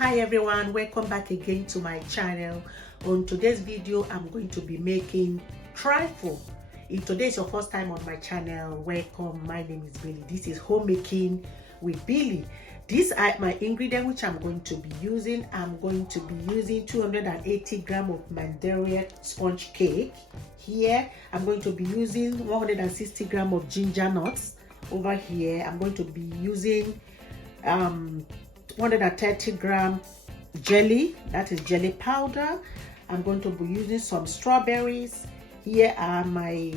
Hi everyone, welcome back again to my channel. On today's video I'm going to be making trifle. If today is your first time on my channel, welcome. My name is Billy. This is homemaking with Billy. These are my ingredients which I'm going to be using. I'm going to be using 280 grams of Mandarin sponge cake. Here I'm going to be using 160 grams of ginger nuts. Over here I'm going to be using 130 gram jelly, that is jelly powder. I'm going to be using some strawberries. Here are my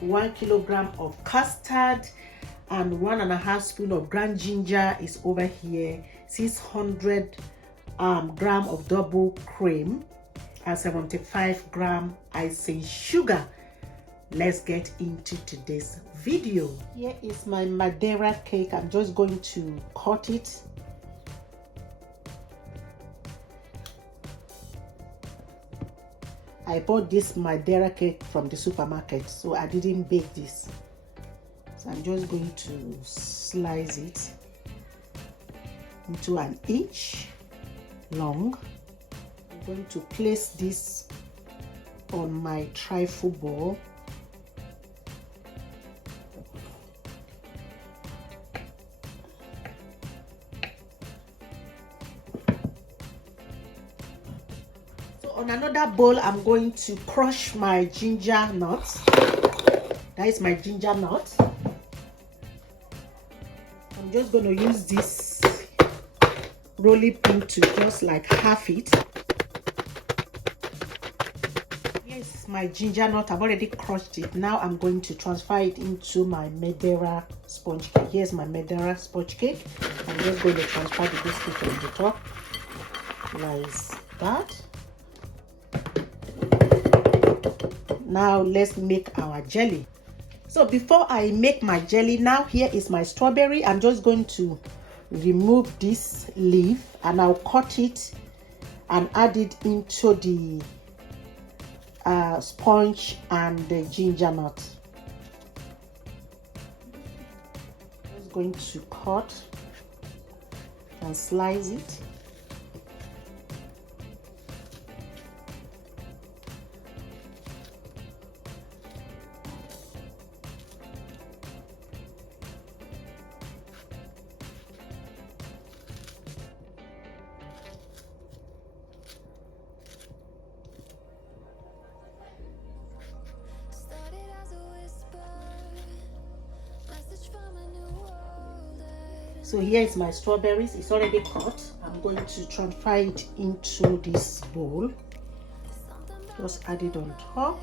1 kilogram of custard and 1.5 spoon of ground ginger is over here. 600 gram of double cream and 75 gram icing sugar. Let's get into today's video. Here is my Madeira cake. I'm just going to cut it. I bought this Madeira cake from the supermarket, so I didn't bake this. So I'm just going to slice it into 1 inch long. I'm going to place this on my trifle bowl. On another bowl, I'm going to crush my ginger nuts. That is my ginger nut. I'm just going to use this rolling pin to just like half it. Yes, my ginger nut, I've already crushed it. Now I'm going to transfer it into my Madeira sponge cake. Here's my Madeira sponge cake. I'm just going to transfer the biscuit on the top like that. Now let's make our jelly. So before I make my jelly, now here is my strawberry. I'm just going to remove this leaf and I'll cut it and add it into the sponge and the ginger nut. Just going to cut and slice it. So here is my strawberries. It's already cut. I'm going to transfer it into this bowl. Just add it on top.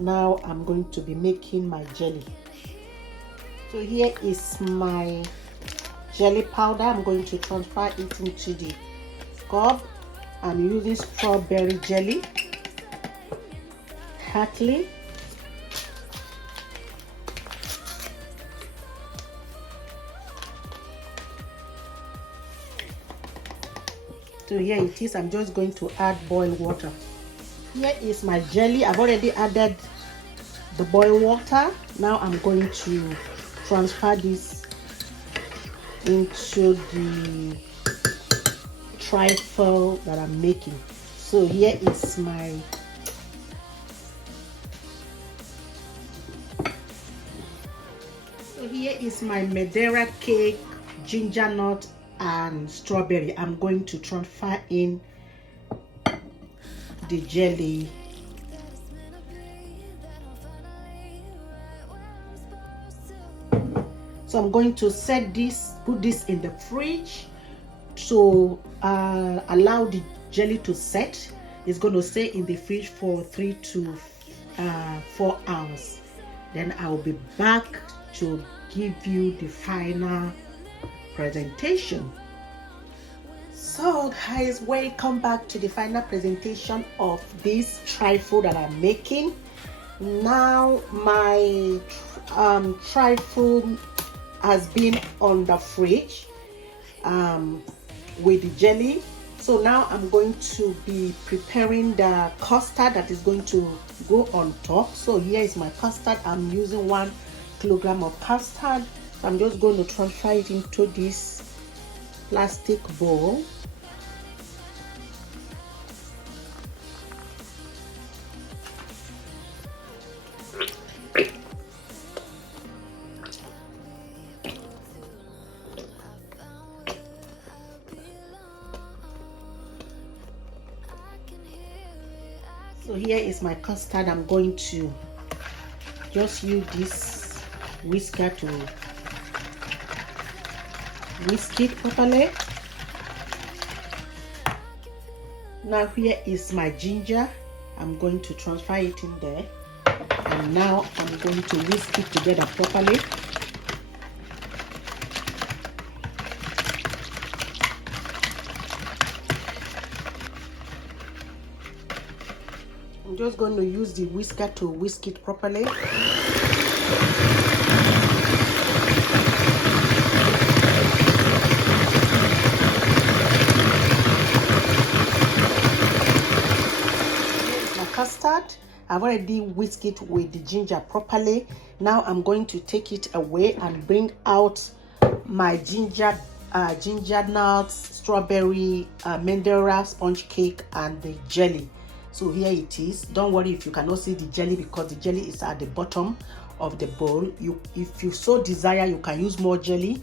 Now I'm going to be making my jelly. So here is my jelly powder. I'm going to transfer it into the cup. I'm using strawberry jelly, Hartley. So here it is. I'm just going to add boiled water. Here is my jelly. I've already added the boiled water. Now I'm going to transfer this into the trifle that I'm making. So here is my Madeira cake, ginger nut and strawberry. I'm going to transfer in the jelly. So I'm going to put this in the fridge to allow the jelly to set. It's going to stay in the fridge for 3 to 4 hours. Then I'll be back to give you the final presentation. So guys, welcome back to the final presentation of this trifle that I'm making. Now my trifle has been on the fridge with the jelly. So now I'm going to be preparing the custard that is going to go on top. So here is my custard. I'm using 1 kilogram of custard. So I'm just going to transfer it into this plastic bowl. So here is my custard. I'm going to just use this whisker to whisk it properly. Now here is my ginger. I'm going to transfer it in there, and now I'm going to whisk it together properly. I'm just going to use the whisker to whisk it properly. Here's my custard. I've already whisked it with the ginger properly. Now I'm going to take it away and bring out my ginger nuts, strawberry, Mandela sponge cake, and the jelly. So here it is. Don't worry if you cannot see the jelly, because the jelly is at the bottom of the bowl. If you so desire, you can use more jelly.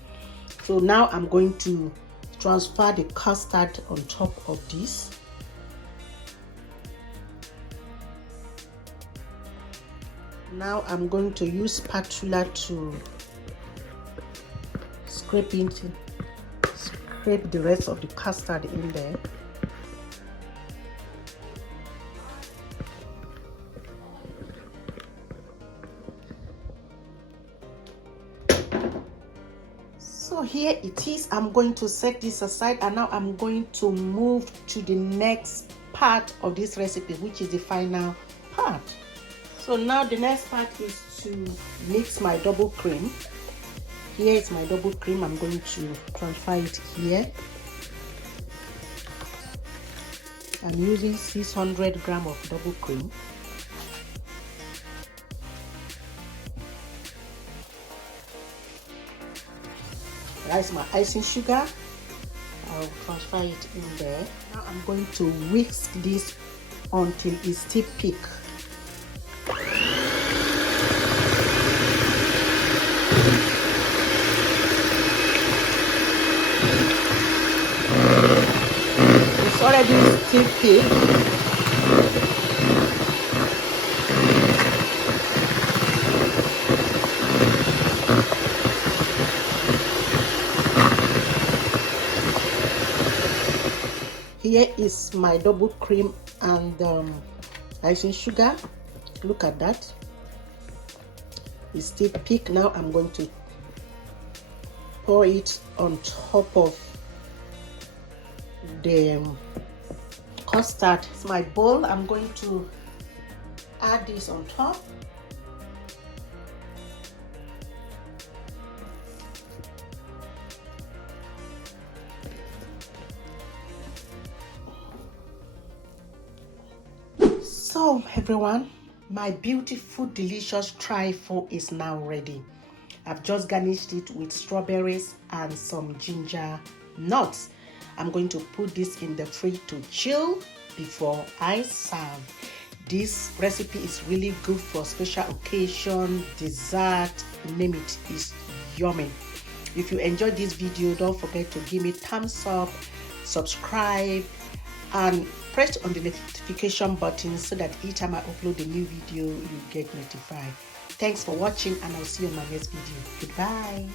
So now I'm going to transfer the custard on top of this. Now I'm going to use spatula to scrape the rest of the custard in there. So here it is. I'm going to set this aside, and now I'm going to move to the next part of this recipe, which is the final part. So now the next part is to mix my double cream. Here is my double cream. I'm going to transfer it here. I'm using 600 grams of double cream. That's my icing sugar. I'll transfer it in there. Now I'm going to whisk this until it's still thick. It's already still thick. Here is my double cream and icing sugar. Look at that. It's still thick. Now I'm going to pour it on top of the custard. It's my bowl. I'm going to add this on top. So everyone, my beautiful delicious trifle is now ready. I've just garnished it with strawberries and some ginger nuts. I'm going to put this in the fridge to chill before I serve. This recipe is really good for special occasion, dessert, name it. It's yummy. If you enjoyed this video, don't forget to give me thumbs up, subscribe, and press on the notification button so that each time I upload a new video, you get notified. Thanks for watching, and I'll see you in my next video. Goodbye.